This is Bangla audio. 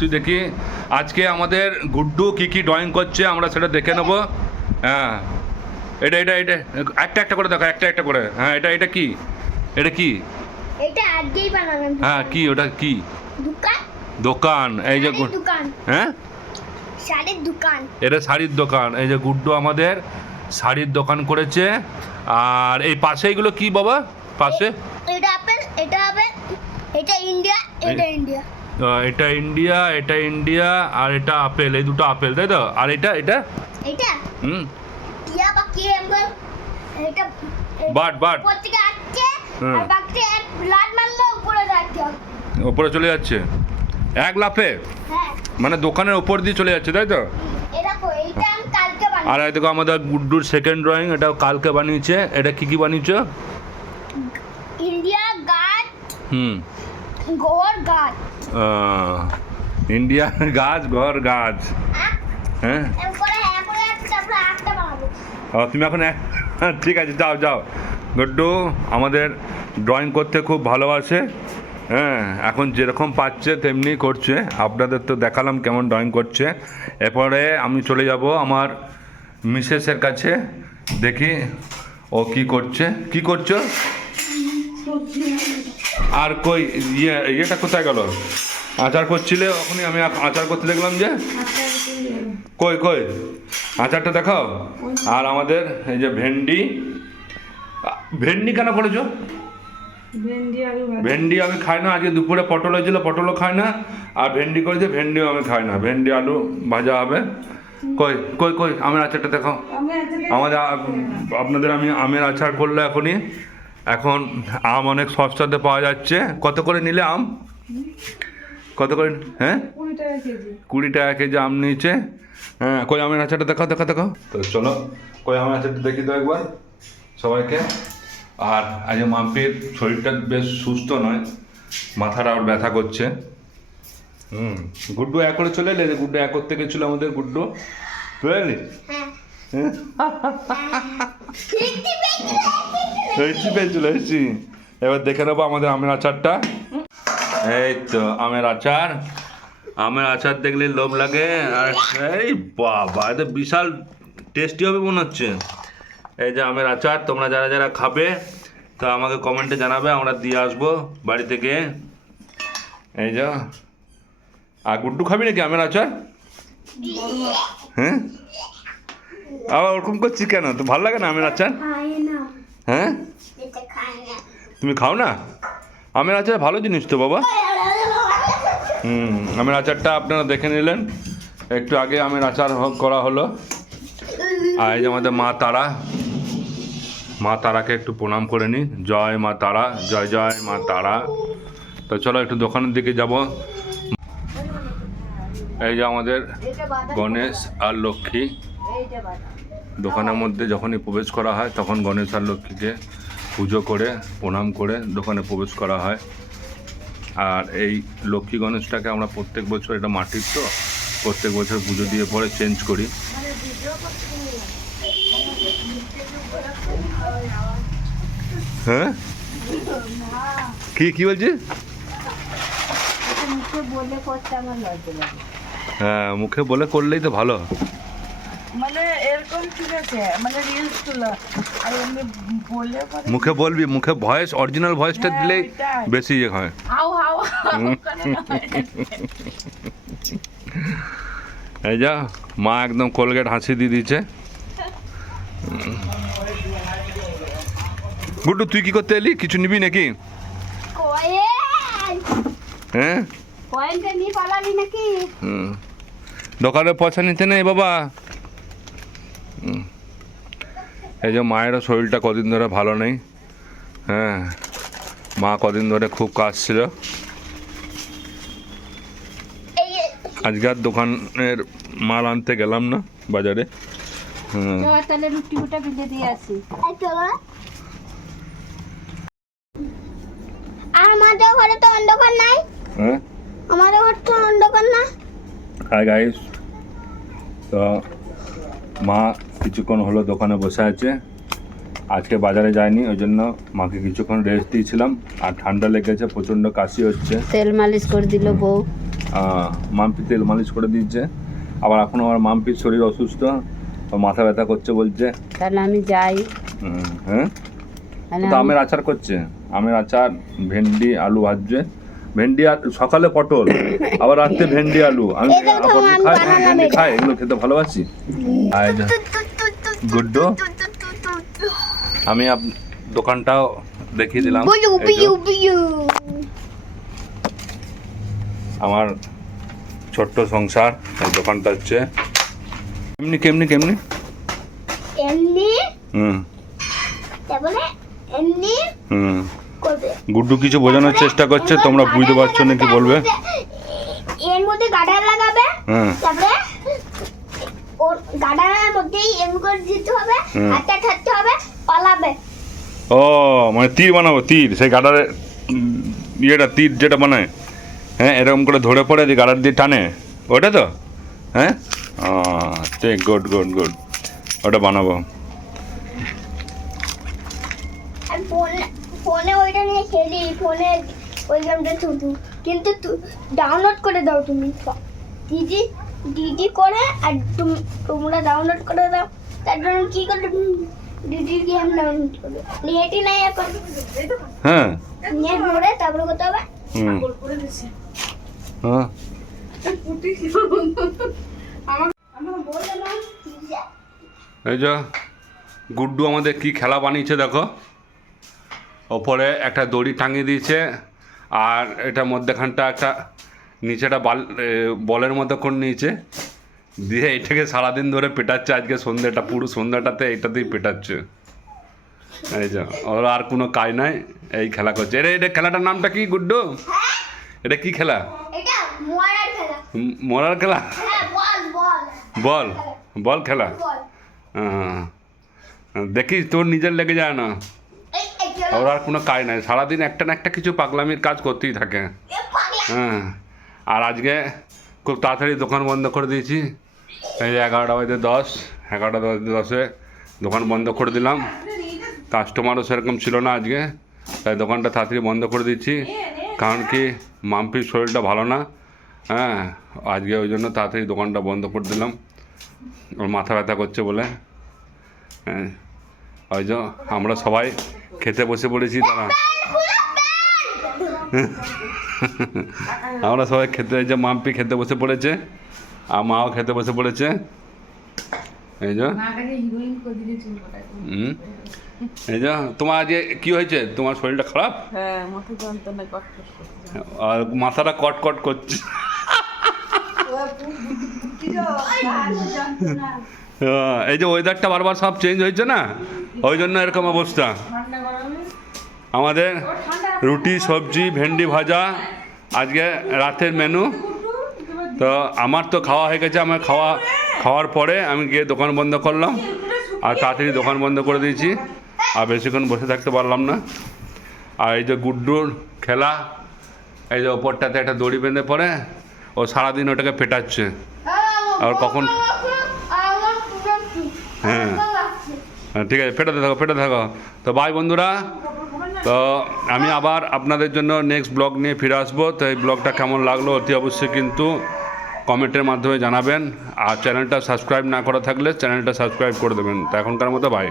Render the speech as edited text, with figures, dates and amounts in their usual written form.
তুই দেখি আজকে আমাদের গুড্ডু কি ড্রয়িং করছে আমরা সেটা দেখে নেব। হ্যাঁ, এটা এটা এটা একটা একটা করে দেখো, একটা একটা করে। হ্যাঁ, এটা এটা কি, এটা কি? এটা আজকেই বানালাম। হ্যাঁ, কি ওটা কি? দোকান। দোকান। এই যে দোকান। হ্যাঁ, শাড়ির দোকান। এটা শাড়ির দোকান। এই যে গুড্ডু আমাদের শাড়ির দোকান করেছে। আর এই পাশে এগুলো কি বাবা? পাশে এটা আপেল, এটা আপেল, এটা ইন্ডিয়া, এটা ইন্ডিয়া। এটা ইন্ডিয়া, এটা ইন্ডিয়া, আর এটা আপেল। এই দুটো আপেল, তাই তো? আর এটা এটা এটা টিয়া বাকি এমবল। এটা বাট প্রত্যেকটা আছে। আর বাকি এক লাট মারলে উপরে যাচ্ছে। উপরে চলে যাচ্ছে এক লাফে। হ্যাঁ, মানে দোকানের উপর দিয়ে চলে যাচ্ছে, তাই তো? এটা এইটা আমি কালকে বানাবো। আর এই দেখো আমাদের গুড্ডুর সেকেন্ড ড্রয়িং, এটাও কালকে বানিয়েছে। এটা কি বানিয়েছো? ইন্ডিয়া গাছ, ঘর গাছ। ইন্ডিয়া গাছ, ঘর গাছ। হ্যাঁ, এরপরে তারপরে একটা বানাবো। তুমি এখন ঠিক আছে, যাও যাও। গুড্ডু আমাদের ড্রয়িং করতে খুব ভালোবাসে। হ্যাঁ, এখন যেরকম পাচ্ছে তেমনি করছে। আপনাদের তো দেখালাম কেমন ড্রয়িং করছে। এরপরে আমি চলে যাব আমার মিসেসের কাছে, দেখি ও কি করছে। কি করছো? আর কই ইয়েটা কোথায় গেল? আচার করছিলে, ওখানে আমি আচার করতে দেখলাম যে। কই কই আচারটা দেখাও। আর আমাদের এই যে ভেন্ডি। ভেন্ডি কেন করেছো? ভেন্ডি আমি খাই না। আজকে দুপুরে পটল হয়েছিল, পটলও খাই না। আর ভেন্ডি করেছে, ভেন্ডিও আমি খাই না। ভেন্ডি আলু ভাজা হবে। কই কই কই আমের আচারটা দেখাও। আমাদের আপনাদের আমি আমের আচার করলে এখনই। এখন আম অনেক সস্তাতে পাওয়া যাচ্ছে। কত করে নিলে আম? কত করে? হ্যাঁ, 20 টাকা কেজি আম নিয়েছে। হ্যাঁ, কই আমের আচারটা দেখাও দেখাও দেখাও। তো চলো কই আমের আচারটা দেখি তো একবার সবাইকে। আর আজ মাম্পির শরীরটা বেশ সুস্থ নয়, মাথাটা আর ব্যথা করছে। গুড্ডু এক করে চলে এলে। গুড্ডু এক করতে গেছিল আমাদের। গুড্ডু চলে এলি? চলে এসেছি। এবার দেখে নেবো আমাদের আমের আচারটা। এই তো আমের আচার। আমের আচার দেখলে লোভ লাগে। আর এই বাবা, এটা বিশাল টেস্টি হবে মনে হচ্ছে। এই যে আমের আচার, তোমরা যারা যারা খাবে তা আমাকে কমেন্টে জানাবে, আমরা দিয়ে আসবো বাড়ি থেকে। এই যা। আর গুড্ডু খাবি নাকি আমের আচার? হ্যাঁ, আবার ওরকম করছি কেন? তো ভালো লাগে না আমের আচার? হ্যাঁ, তুমি খাও না? আমের আচার ভালো জিনিস তো বাবা। আমের আচারটা আপনারা দেখে নিলেন। একটু আগে আমের আচার করা হলো। আর এই যে আমাদের মা তারা, মা তারাকে একটু প্রণাম করে নিই। জয় মা তারা, জয় জয় মা তারা। তো চলো একটু দোকানের দিকে যাব। এই যে আমাদের গণেশ আর লক্ষ্মী। দোকানের মধ্যে যখনই প্রবেশ করা হয় তখন গণেশ আর লক্ষ্মীকে পুজো করে প্রণাম করে দোকানে প্রবেশ করা হয়। আর এই লক্ষ্মী গণেশটাকে আমরা প্রত্যেক বছর, এটা মাটির তো, প্রত্যেক বছর পুজো দিয়ে পরে চেঞ্জ করি। হ্যাঁ, কি বলছিস? হ্যাঁ, মুখে বলে করলেই তো ভালো। মানে এরকম ঠিক আছে, মানে রিলস গুলো আর এমনি বলে মুখে বলবি, মুখে ভয়েস, অরিজিনাল ভয়েসটা দিলেই বেশি ইয়ে হয়। হাউ হাউ এই যা মা একদম কোলগেট হাসি দিয়ে দিয়েছে। গুড্ডু তুই কি করতে এলি? কিছু নিবি নাকি? হ্যাঁ, দোকানে পয়সা নিতে নেই বাবা। এই যে মায়েরও শরীরটা কদিন ধরে ভালো নেই। হ্যাঁ, মা কদিন ধরে খুব কাজ ছিল। আজকে আর দোকানের মাল আনতে গেলাম না বাজারে। তাহলে রুটি গুটা ভিজে দিয়ে আসি। আমাদের ঘরে তো অন্ধকার নাই। হ্যাঁ, আমাদের ঘরে তো অন্ধকার না। Hi guys. তো মা কিছুক্ষণ হলো দোকানে বসে আছে। আজকে বাজারে যায়নি, ওই জন্য মাকে কিছুক্ষণ রেস্ট দিয়েছিলাম। আর ঠান্ডা লেগেছে, প্রচণ্ড কাশি হচ্ছে। তেল মালিশ করে দিল বউ। মাম্পি তেল মালিশ করে দিচ্ছে। আবার এখন আমার মাম্পির শরীর অসুস্থ, ও মাথা ব্যথা করছে বলছে। তাহলে আমি যাই। হ্যাঁ, তো আমের আচার করছে, আমের আচার, ভেন্ডি আলু ভাজছে। ভেন্ডি আর সকালে পটল, আবার রাত্রে ভেন্ডি আলু। আমি পটল খাই, ভেন্ডি খাই, এগুলো খেতে ভালোবাসি। আর এই যে গুড্ডু, আমি দোকানটাও দেখিয়ে দিলাম। আমার ছোট্ট সংসার, এই দোকানটা হচ্ছে কেমনি কেমনি কেমনি এমনি হুম তারপরে এমনি হুম করবে। গুড্ডু কিছু বোঝানোর চেষ্টা করছে, তোমরা বুঝতে পারছো না কি বলবে। এর মধ্যে গাডার লাগাবে, হ্যাঁ তারপরে ওর গাডারের মধ্যেই এম করে দিতে হবে, হাতে ঠাটতে হবে, পালাবে। ও মানে তীর বানাবো, তীর, সেই গাডারে ইয়েটা তীর যেটা বানায়, হ্যাঁ এরকম করে ধরে পড়ে যে গাডার দিয়ে টানে, ওটা তো? হ্যাঁ ঠিক, গুড গুড গুড, ওটা বানাবো। আর ফোনে ওইটা নিয়ে খেলি, ফোনে ওই গেমটা শুধু, কিন্তু ডাউনলোড করে দাও তুমি। দিদি দিদি করে আর তোমরা ডাউনলোড করে দাও। তার জন্য কি করে দিদির গেম ডাউনলোড করবে? নেটই নাই এখন। হ্যাঁ নেট ভরে তারপরে করতে হবে। হুম হ্যাঁ এই যে গুড্ডু আমাদের কি খেলা বানিয়েছে দেখো। ওপরে একটা দড়ি টাঙিয়ে দিয়েছে, আর এটা মধ্যেখানটা একটা নিচেটা বলের মতো করে নিয়েছে, দিয়ে এটাকে সারাদিন ধরে পেটাচ্ছে। আজকে সন্ধ্যাটা, পুরো সন্ধ্যাটাতে এইটাতেই পেটাচ্ছে। এই যে ওর আর কোনো কাজ নাই, এই খেলা করছে। এটা খেলাটার নামটা কি গুড্ডু? এটা কি খেলা? এটা মরার খেলা। মরার খেলা? হ্যাঁ, বল বল বল বল খেলা। বল। দেখিস তোর নিজের লেগে যায় না, এই খেলা। ওর আর কোনো কাজ নাই, সারাদিন একটা না একটা কিছু পাগলামির কাজ করতেই থাকে। এ পাগলা। হ্যাঁ, আর আজকে খুব তাড়াতাড়ি দোকান বন্ধ করে দিয়েছি। এই যে 11:10, 11:10 দোকান বন্ধ করে দিলাম। কাস্টমারও সেরকম ছিল না আজকে, তাই দোকানটা তাড়াতাড়ি বন্ধ করে দিচ্ছি। কারণ কি মাম্পির শরীরটা ভালো না, হ্যাঁ আজকে ওই জন্য তাড়াতাড়ি দোকানটা বন্ধ করে দিলাম, ওর মাথা ব্যথা করছে বলে। হ্যাঁ ওই যে আমরা সবাই খেতে বসে পড়েছি, তারা আমরা সবাই খেতে, এই যে মাম্পি খেতে বসে পড়েছে, আর মাও খেতে বসে পড়েছে। এই যে এই যে তোমার আজকে কি হয়েছে? তোমার শরীরটা খারাপ? হ্যাঁ, মাথা যন্ত্রণা করছে। আর মাথাটা কট কট করছে। এই যে ওয়েদারটা বারবার সব চেঞ্জ হয়েছে না, ওই জন্য এরকম অবস্থা। আমাদের রুটি সবজি ভেন্ডি ভাজা আজকে রাতের মেনু। তো আমার তো খাওয়া হয়ে গেছে, আমার খাওয়ার পরে আমি গিয়ে দোকান বন্ধ করলাম, আর তাড়াতাড়ি দোকান বন্ধ করে দিয়েছি, আর বেশিক্ষণ বসে থাকতে পারলাম না। আর এই যে গুড্ডুর খেলা, এই যে ওপরটাতে একটা দড়ি বেঁধে পড়ে, ও সারাদিন ওটাকে পেটাচ্ছে। আর কখন হ্যাঁ ঠিক আছে, ফেটে থাকো। তো বাই বন্ধুরা, তো আমি আবার আপনাদের জন্য নেক্সট ব্লগ নিয়ে ফিরে আসবো। তো এই ব্লগটা কেমন লাগলো অতি অবশ্যই কিন্তু কমেন্টের মাধ্যমে জানাবেন, আর চ্যানেলটা সাবস্ক্রাইব না করা থাকলে চ্যানেলটা সাবস্ক্রাইব করে দেবেন। তো এখনকার মতো বাই।